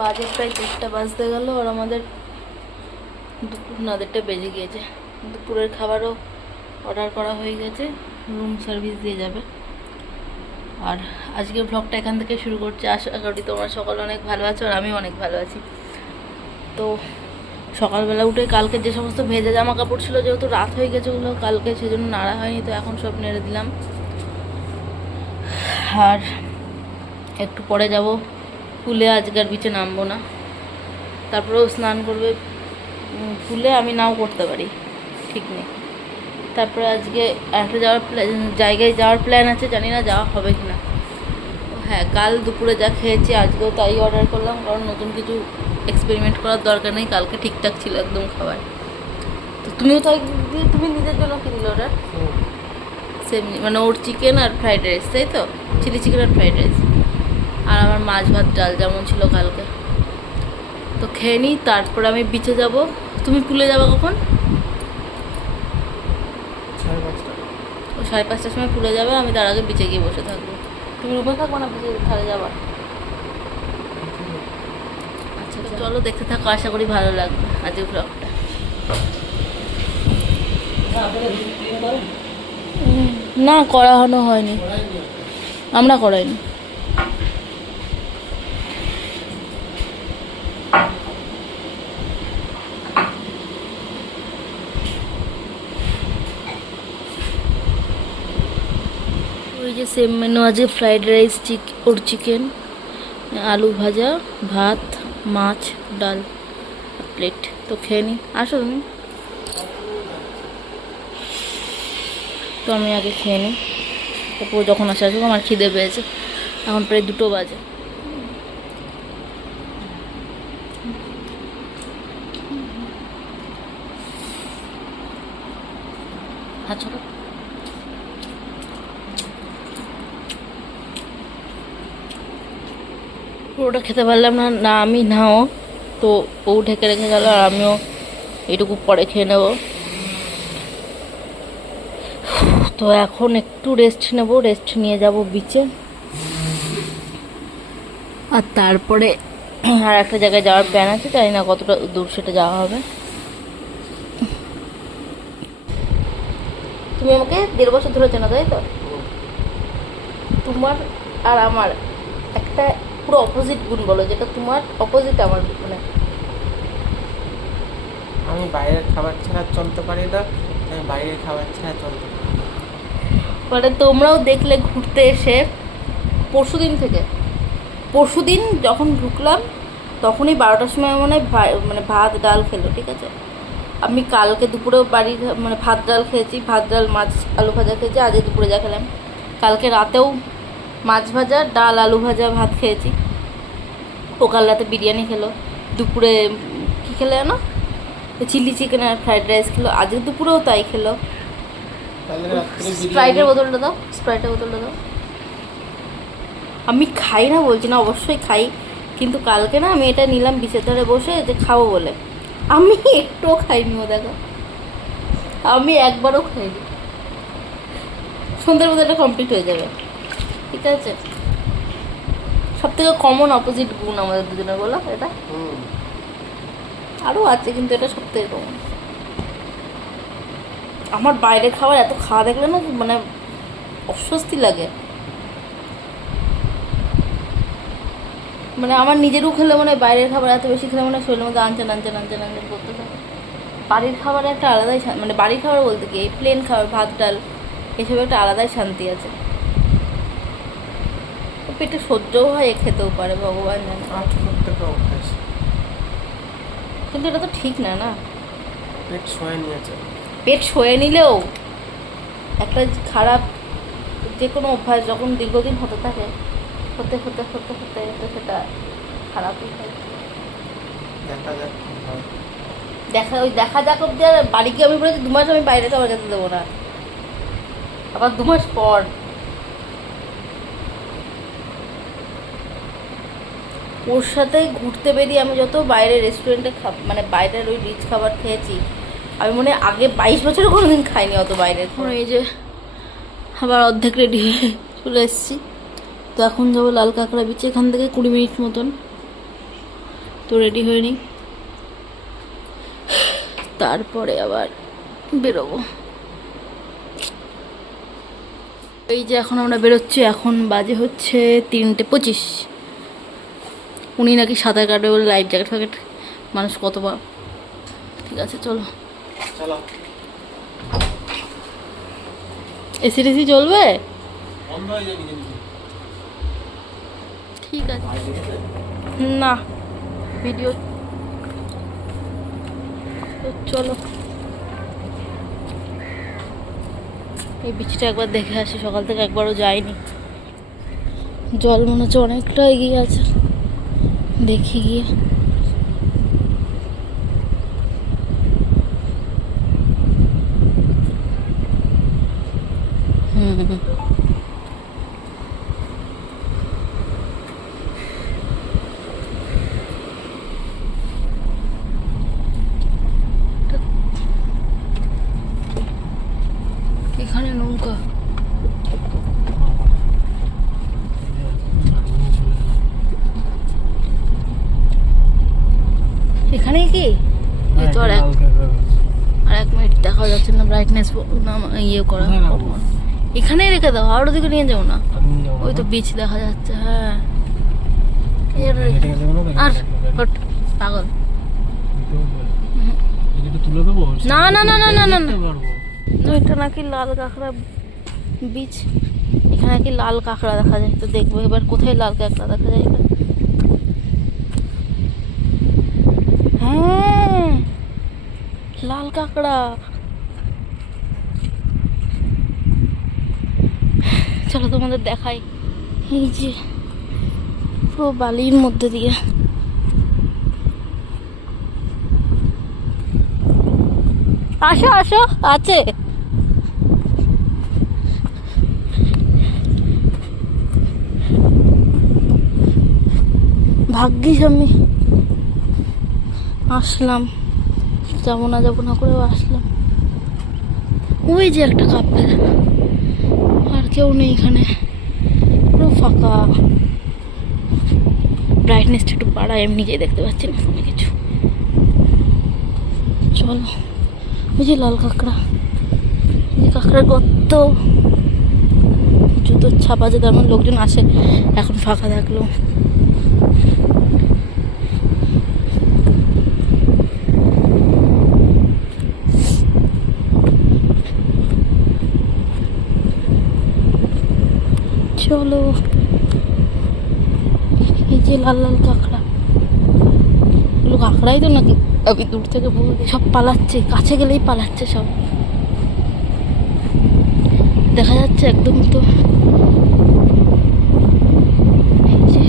বাজে প্রায় 1:30 বাজতে গেল আর আমাদের দুপুর 9:30 বেজে গিয়েছে। দুপুরের খাবারও অর্ডার করা হয়ে গেছে, রুম সার্ভিস দিয়ে যাবে। আর আজকের ব্লগটা এখান থেকে শুরু করছি। আশা করি তোমরা সকলে অনেক ভালো আছো আর আমিও অনেক ভালো আছি। তো সকালবেলা উঠে কালকে যে সমস্ত ভেজা জামা কাপড় ছিল, যেহেতু রাত হয়ে গেছে ওগুলো কালকে, সেজন্য নাড়া হয়নি, তো এখন সব নেড়ে দিলাম। আর একটু পরে যাব পুলে, আজকে আর বিচে নামবো না। তারপরেও স্নান করবে পুলে, আমি নাও করতে পারি, ঠিক নেই। তারপরে আজকে একটা জায়গায় যাওয়ার প্ল্যান আছে, জানি না যাওয়া হবে কি না। হ্যাঁ, কাল দুপুরে যা খেয়েছি আজকেও তাই অর্ডার করলাম, কারণ নতুন কিছু এক্সপেরিমেন্ট করার দরকার নেই। কালকে ঠিকঠাক ছিল একদম খাবার। তো তুমিও তাই, তুমি নিজের জন্য কি দিল ওটা? সেম, মানে ওর চিকেন আর ফ্রাইড রাইস, তাই তো? চিলি চিকেন আর ফ্রাইড রাইস। আর আমার মাছ ভাত ডাল যেমন ছিল কালকে। তো খেয়ে নিই, তারপরে আমি বিচে যাব। তুমি পুলে যাবো কখন? 5:30টার সময় পুলে যাবে, আমি তার আগে বিচে গিয়ে বসে থাকবো। তুমি রুমে থাকবো না বিচে ধারে যাবা? আচ্ছা, চলো দেখতে থাকো, আশা করি ভালো লাগবে আজকের ব্লগটা। না, করানো হয়নি, আমরা করাইনি। ওই যে সেম মেনু আছে, ফ্রাইড রাইস, চিকেন, আলু ভাজা, ভাত, মাছ, ডাল, প্লেট। তো খেয়ে নি, আসো তুমি। তো আমি আগে খেয়ে নিই, তারপর যখন আসে আসুক, আমার খিদে পেয়েছে। এখন প্রায় 2 বাজে। আচ্ছা, পুরোটা খেতে পারলাম না, না আমি নাও। তো ও ঢেকে রেখে গেল, আর আমিও এটুকু পরে খেয়ে নেব। তো এখন একটু রেস্ট নেব, রেস্ট নিয়ে যাব বিচে। আর তারপরে আর একটা জায়গায় যাওয়ার প্ল্যান আছে, জানি না কতটা দূর সেটা যাওয়া হবে। তুমি আমাকে 1.5 বছর ধরে চেনো, তাই তো? তোমার আর আমার একটা পুরো অপোজিট গুণ বলো, যেটা তোমার অপোজিট আমার, মানে আমি বাইরের খাবার ছাড়া চলতে পারি না, আমি বাইরের খাবার ছাড়া চলতে পারি না। মানে তোমরাও দেখলে ঘুরতে এসে পরশুদিন যখন ঢুকলাম, তখনই 12টার সময় মানে ভাত ডাল খেলো, ঠিক আছে? আমি কালকে দুপুরেও মানে ভাত ডাল খেয়েছি, ভাত ডাল মাছ আলু ভাজা খেয়েছি। আজকে দুপুরে যা খেলাম, কালকে রাতেও মাছ ভাজা ডাল আলু ভাজা ভাত খেয়েছি। ও কাল রাতে বিরিয়ানি খেলো, দুপুরে কী খেলে জানো? চিলি চিকেন আর ফ্রাইড রাইস খেলো। আজকে দুপুরেও তাই খেলো। স্প্রাইটের বোতলটা দাও, স্প্রাইটের বোতলটা দাও। আমি খাই না বলছি না, অবশ্যই খাই, কিন্তু কালকে না আমি এটা নিলাম বিচের ধারে বসে যে খাবো বলে, আমি একটুও খাইনি। ও দেখো, আমি একবারও খাইনি। সন্ধ্যের মধ্যে এটা কমপ্লিট হয়ে যাবে, ঠিক আছে? সব থেকে কমন অপোজিট গুণ আমাদের দুজনের, বলো এটা। আরও আছে, কিন্তু এটা সব থেকে কমন। আমার বাইরে খাবার এত খাওয়া দেখলে না, মানে অস্বস্তি লাগে। মানে আমার নিজেরও খেলে মানে বাইরের খাবার এত বেশি খেলে মানে শরীরের মধ্যে আনচান আনচান আনচান আনচান করতে থাকে। বাড়ির খাবারে একটা আলাদাই মানে বাড়ির খাবার বলতে কি, এই প্লেন খাবার, ভাত ডাল, এসবে একটা আলাদাই শান্তি আছে। পেটে সহ্যও হয়, খেতেও পারে, ভগবান জানে। কিন্তু এটা তো ঠিক না, না? পেট সয়ে নিলেও একটা খারাপ যে কোনো অভ্যাস যখন দীর্ঘদিন হতে থাকে, হতে হতে হতে হতে হতে সেটা খারাপই হয়। দেখা যাক অব্দি। আর বাড়ি গিয়ে আমি বলেছি 2 মাস আমি বাইরে খাবার খেতে দেবো না, আবার 2 মাস পর। ওর সাথে ঘুরতে বেরিয়ে আমি যত বাইরে রেস্টুরেন্টে মানে বাইরের ওই রিচ খাবার খেয়েছি, আমি মনে আগে 22 বছরে কোনোদিন খাইনি অত বাইরে। এই যে আবার অর্ধেক রেডি হয়ে চলে এসেছি। তো এখন যাবো লাল কাঁকড়া বিচে, এখান থেকে 20 মিনিট মতন। তো রেডি হয়ে নিই, তারপরে আবার বেরোবো। এই যে এখন আমরা বেরোচ্ছি, এখন বাজে হচ্ছে 3:25। উনি নাকি সাঁতার কাটবে বলে লাইফ জ্যাকেট ফ্যাকেট, মানুষ কতবার। ঠিক আছে চলো, চলো। এসি টেসি চলবে? বন্ধ হয়ে যাবে কিন্তু। ঠিক আছে, না ভিডিও। তো চলো, এই বিচটা একবার দেখে আসি, সকাল থেকে একবারও যাইনি। জল মনে হচ্ছে অনেকটা এগিয়ে আছে, দেখি গিয়ে। এখানে নৌকা, এখানে কি? এই তো আর 1 মিনিট দেখা যাচ্ছে না, ব্রাইটনেস না ইয়ে করা। এখানেই রেখে দাও, আর ওদিকে নিয়ে যাও না। ওই তো বিচ দেখা যাচ্ছে। হ্যাঁ আর হট, পাগল। না না না না না না না, এটা নাকি লাল কাঁকড়া বিচ, এখানে নাকি লাল কাঁকড়া দেখা যায়। তো দেখবো এবার কোথায় লাল কাঁকড়া দেখা যায়। হ্যাঁ লাল কাঁকড়া, চলো তোমাদের দেখাই। এই যে পুরো বালির মধ্যে দিয়ে, আসো আসো, আছে ভাগ্যিস আমি আসলাম, যাবো না করেও আসলাম। ওই যে একটা কাপেল, আর কেউ নেই এখানে, পুরো ফাঁকা। ব্রাইটনেসটা একটু বাড়ায়, আমি নিজেই দেখতে পাচ্ছি না কোনো কিছু। চলো, ওই যে লাল কাঁকড়া, এই কাঁকড়ার গর্ত, জুতোর ছাপ আছে, তার মানে লোকজন আসে এখন ফাঁকা থাকলো। চলো, এই যে লাল লাল কাঁকড়া, এগুলো কাঁকড়াই তো নাকি? আমি দূর থেকে বলতে, সব পালাচ্ছে, কাছে গেলেই পালাচ্ছে সব, দেখা যাচ্ছে একদম। তো এই যে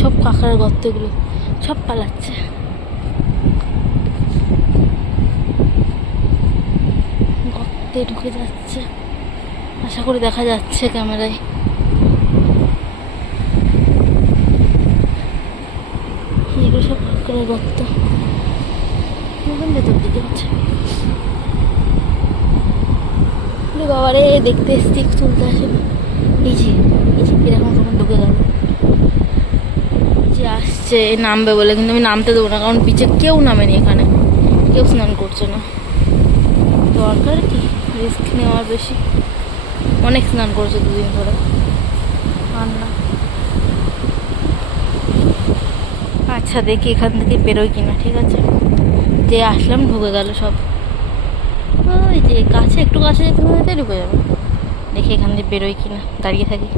সব কাঁকড়ার গর্তগুলো, সব পালাচ্ছে। গর্তে ঢুকে যাচ্ছে, আশা করি দেখা যাচ্ছে ক্যামেরায়। এগুলো সব কাঁকড়ার গর্ত, ভেতর দিকে হচ্ছে। বাবা রে, দেখতে এসছি, তুলতে আসে না। এই যে কিরকম তখন ঢুকে গেল, যে আসছে নামবে বলে, কিন্তু আমি নামতে দেবো না, কারণ বিচে কেউ নামেনি, এখানে কেউ স্নান করছে না। দরকার কি রিস্ক নেওয়ার বেশি, অনেক স্নান করেছে 2 দিন ধরে। আর না, আচ্ছা দেখি এখান থেকে বেরোই কিনা। ঠিক আছে, যে আসলাম ঢুকে গেল সব। ওই যে কাছে, একটু কাছে যেতে যেতে ঢুকে যাবে। দেখি এখান থেকে বেরোই কিনা, দাঁড়িয়ে থাকি।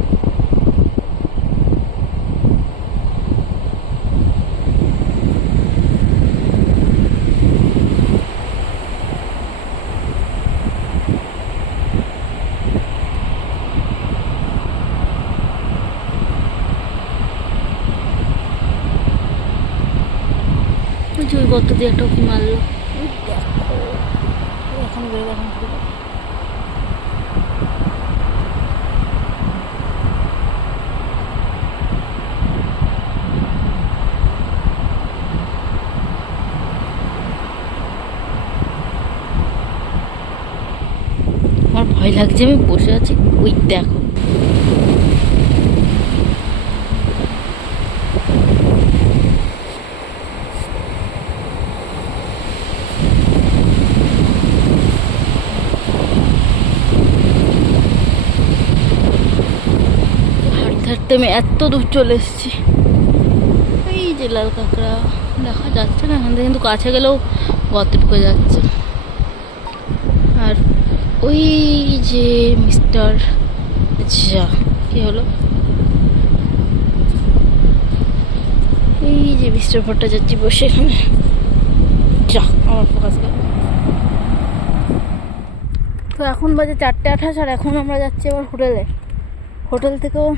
ওই গর্ত দিয়ে একটা উঁকি মারলো, দেখো এখন বেরোবে, এখন বেরোবে। আমার ভয় লাগছে, আমি বসে আছি, ওই দেখো। হাঁটতে আমি এত দূর চলে এসেছি। এই যে লাল কাঁকড়া দেখা যাচ্ছে না এখান থেকে, কিন্তু কাছে গেলেও গর্তে ঢুকে যাচ্ছে। আর ওই যে মিস্টার, আচ্ছা কী হলো, এই যে মিস্টার ভট্টাচার্য বসে এখানে, যা আমার ফোকাস গেল। তো এখন বাজে 4:28 আর এখন আমরা যাচ্ছি আবার হোটেলে। হোটেল থেকেও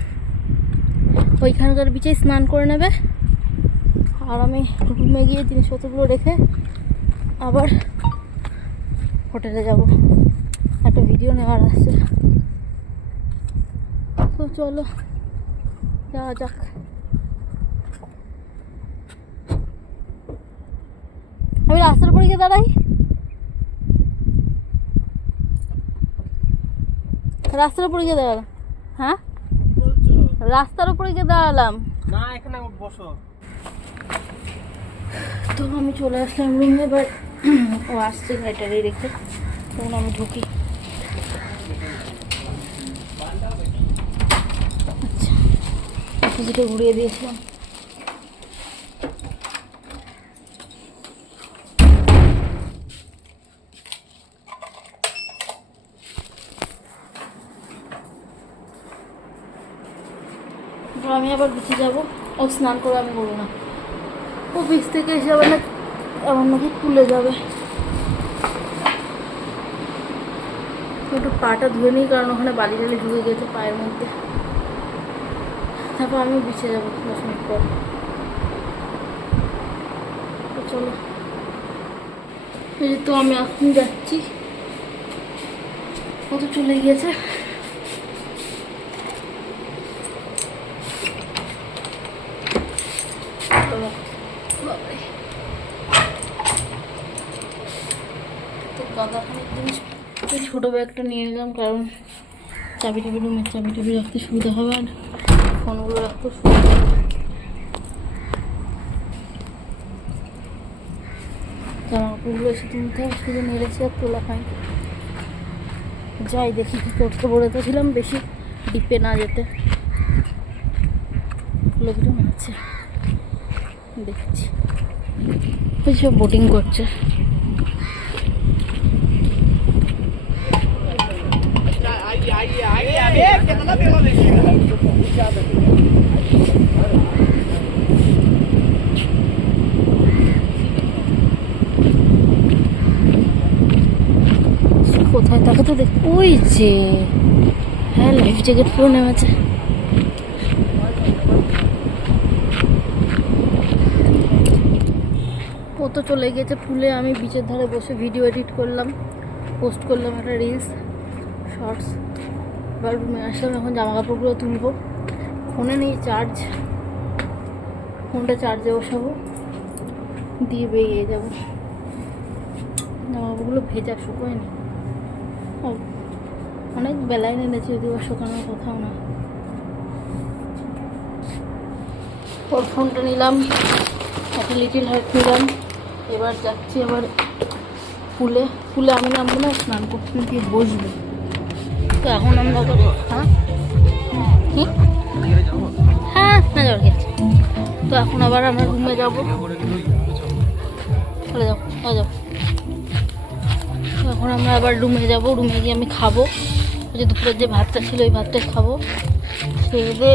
ওইখানকার বিচেই স্নান করে নেবে, আর আমি রুমে গিয়ে জিনিসপত্রগুলো রেখে আবার হোটেলে যাব। একটা ভিডিও নেওয়ার আছে, তো চলো যাওয়া যাক। আমি রাস্তার উপরে গিয়ে দাঁড়াই, রাস্তার উপরে গিয়ে দাঁড়ালাম। হ্যাঁ রাস্তার উপরে গিয়ে দাঁড়ালাম না, এখানে বসো। তো আমি চলে আসলাম রুমে। এবার ও আসছে গাড়িটারি রেখে, তখন আমি ঢুকি। আচ্ছা যেটা ঘুরিয়ে দিয়েছিলাম। আমি আবার বিচে যাবো, ও স্নান করে আমি করবো না, ও বিচ থেকে এসে আবার না আমার নাকি খুলে যাবে। একটু পাটা ধুয়ে নিই, কারণ ওখানে বালি টালি ঢুকে গেছে পায়ের মধ্যে। তারপর আমি বিচে যাবো 10 মিনিট পর। তো চলো, এই তো আমি এখন যাচ্ছি, কত চলে গিয়েছে। তো গাদাখানিক জিনিস, ছোটো ব্যাগটা নিয়ে নিলাম, কারণ চাবি টাবি, রুমের চাবি টাবি রাখতে সুবিধা হবে আর ফোনগুলো রাখতে সুবিধা হবে। জামা কাপড়গুলো এসে তুলতে হবে, শুধু নেড়েছি আর তোলা হয়নি। যাই দেখি কী করতে বলেছিলাম, বেশি ডিপে না যেতে। লোকজন আছে দেখছি, ওই সব বোটিং করছে। কোথায় তাকে তো দেখ, ওই যে হ্যাঁ লাইফ জ্যাকেট পুরো নেমেছে। ও তো চলে গেছে ফুলে, আমি বিচের ধারে বসে ভিডিও এডিট করলাম, পোস্ট করলাম একটা রিলস শর্টস। এবার রুমে আসলাম, এখন জামা কাপড়গুলো তুলবো। ফোনে নেই চার্জ, ফোনটা চার্জে বসাবো, দিয়ে বেরিয়ে যাবো। জামা কাপড়গুলো ভেজা, শুকোয়নি, অনেক বেলায় নেমেছি, যদিও শুকানোর কোথাও না। ওর ফোনটা নিলাম, একটা লিটিল হার্ট নিলাম। এবার যাচ্ছি আবার ফুলে। ফুলে আমি নামবো না, স্নান করতে গিয়ে বসবো। তো এখন আমরা হ্যাঁ হ্যাঁ না যাওয়ার গেছি। তো এখন আবার আমরা রুমে যাবো, চলে যাও যাও। তো এখন আমরা আবার রুমে যাবো, রুমে গিয়ে আমি খাবো, যে দুপুরের যে ভাতটা ছিল ওই ভাতটাই খাবো, খেয়ে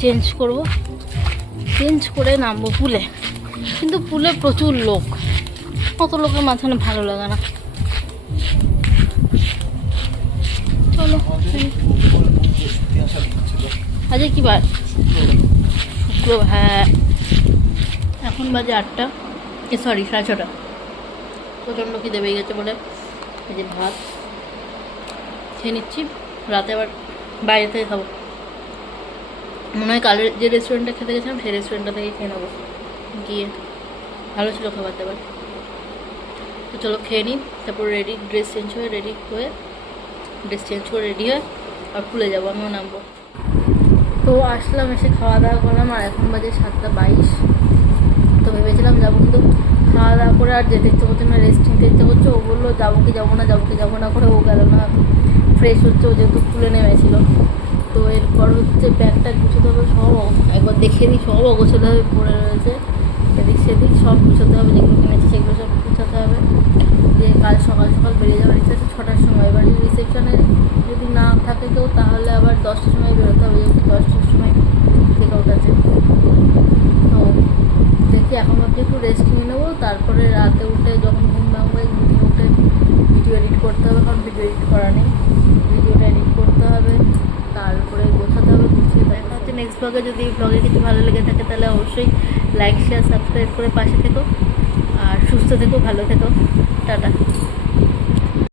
চেঞ্জ করবো, চেঞ্জ করে নামবো পুলে। কিন্তু পুলে প্রচুর লোক, অত লোকের মাঝখানে ভালো লাগে না। চলো, আজকে কি বার? শুক্রবার, হ্যাঁ। এখন বাজে 8টা, সরি 6:30। প্রচণ্ড খিদে পেয়ে গেছে বলে এই যে ভাত খেয়ে নিচ্ছি। রাতে আবার বাইরে থেকে খাবো, মনে হয় কালের যে রেস্টুরেন্টটা খেতে গেছিলাম সেই রেস্টুরেন্টটা থেকে খেয়ে নেবো গিয়ে, ভালো ছিল খাবার দাবার। তো চলো খেয়ে নিই, তারপর ড্রেস চেঞ্জ করে রেডি হয়ে আর খুলে যাবো, আমিও নামবো। তো আসলাম, এসে খাওয়া দাওয়া করলাম, আর এখন বাজে 7:22। তো ভেবেছিলাম যাবো, কিন্তু খাওয়া দাওয়া করে আর যেতে ইচ্ছে করছে না, রেস্ট নিতে ইচ্ছে করছে। ও বললো যাবো কি যাবো না করে ও গেল না, ফ্রেশ হচ্ছে, ও যেহেতু খুলে নেমেছিল। তো এরপর হচ্ছে ব্যাগটা গুছোতে হবে, সব একবার দেখে নিই, সব অগোছালোভাবে পড়ে রয়েছে, এদিক সেদিক সব গুছোতে হবে, যেগুলো কিনেছি সেগুলো সব গুছোতে হবে। যে কাল সকাল সকাল বেরিয়ে যাওয়ার ইচ্ছা আছে 6টার সময়। এবার রিসেপশনে যদি না থাকে কেউ তাহলে আবার 10টার সময় বেরোতে হবে, যেহেতু 10টার সময় চেক আউট আছে। তো দেখি এখন ভাবছি একটু রেস্ট নিয়ে নেবো, তারপরে রাতে উঠে যখন ঘুম ভাঙবে ঘুম থেকে উঠে ভিডিও এডিট করতে হবে, কারণ ভিডিও এডিট করা নেই, ভিডিওটা এডিট করতে হবে, তারপরে গোছাতে হবে, গুছিয়ে দেখা হচ্ছে নেক্সট ব্লগে। যদি ব্লগে কিছু ভালো লেগে থাকে তাহলে অবশ্যই লাইক শেয়ার সাবস্ক্রাইব করে পাশে থেকো, আর সুস্থ থেকো, ভালো থেকো, টাটা।